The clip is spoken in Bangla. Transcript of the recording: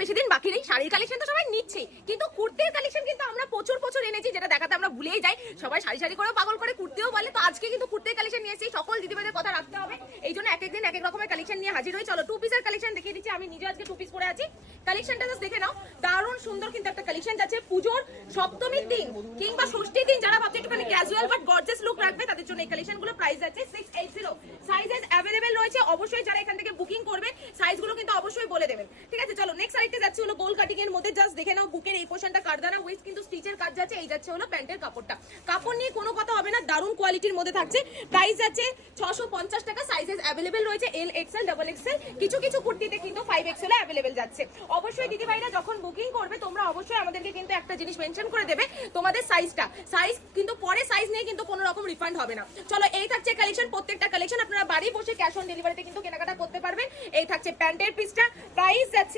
বেশি দিন বাকি নেই, শাড়ির কালেকশন তো সবাই নিচ্ছে, কিন্তু কুর্তির কালেকশন কিন্তু আমরা প্রচুর প্রচুর এনেছি, যেটা দেখাতে আমরা ভুলেই যাই। সবাই শাড়ি শাড়ি করে পাগল করে কুর্তিও বলে, তো আজকে কিন্তু কুর্তির কালেকশন নিয়ে এসেছি। সকল দিদিভাইদের কথা রাখতে হবে, এই জন্য এক এক দিন এক এক রকমের কালেকশন নিয়ে হাজির হই। চলো টু পিসের কালেকশন দেখিয়ে দিচ্ছি। আমি নিজে আজকে টু পিস পরে আছি, কালেকশনটা জাস্ট দেখে নাও। দারুণ সুন্দর কিন্তু একটা কালেকশন যাচ্ছে পুজোর সপ্তমীর দিন কিংবা ষষ্ঠীর দিন, যারা ভাবছে একটুখানি ক্যাজুয়াল বাট গর্জিয়াস লুক রাখবে তাদের জন্য এই কালেকশনগুলো। প্রাইস যাচ্ছে 680, সাইজেস অ্যাভেলেবেল রয়েছে। অবশ্যই যারা এখান থেকে বুকিং করবে সাইজগুলো কিন্তু অবশ্যই বলে দেবেন, ঠিক আছে? চলো নেক্সট আরেকটা যাচ্ছে হলো গোল কাটিং এর মধ্যে। জাস্ট দেখে নাও, বুকের এই পোর্শনটা কাটদানা, ওয়েস্ট কিন্তু স্টিচের কাজ যাচ্ছে। এই যাচ্ছে হলো প্যান্টের কাপড়টা, কাপড় নিয়ে কোনো কথা হবে না, দারুণ কোয়ালিটির মধ্যে থাকছে। প্রাইস যাচ্ছে 650 টাকা। সাইজেস অ্যাভেলেবেল রয়েছে এল এক্সএল ডাবল এক্সএল, কিছু কিছু কুর্তিতে কিন্তু 5XL অ্যাভেলেবেল যাচ্ছে। অবশ্যই দিদি ভাইরা যখন বুকিং করবে তোমরা অবশ্যই আমাদেরকে কিন্তু একটা জিনিস মেনশন করে দেবে, তোমাদের সাইজটা। সাইজ কিন্তু পরে সাইজ নিয়ে কিন্তু কোনো রকম রিফান্ড হবে না। চলো এই থাকছে কালেকশন, প্রত্যেকটা কালেকশন আপনারা বাড়ি বসে ক্যাশ অন ডেলিভারিতে কিন্তু কেনাকাটা করতে পারবেন। এই থাকছে প্যান্টের পিসটা, প্রাইস যাচ্ছে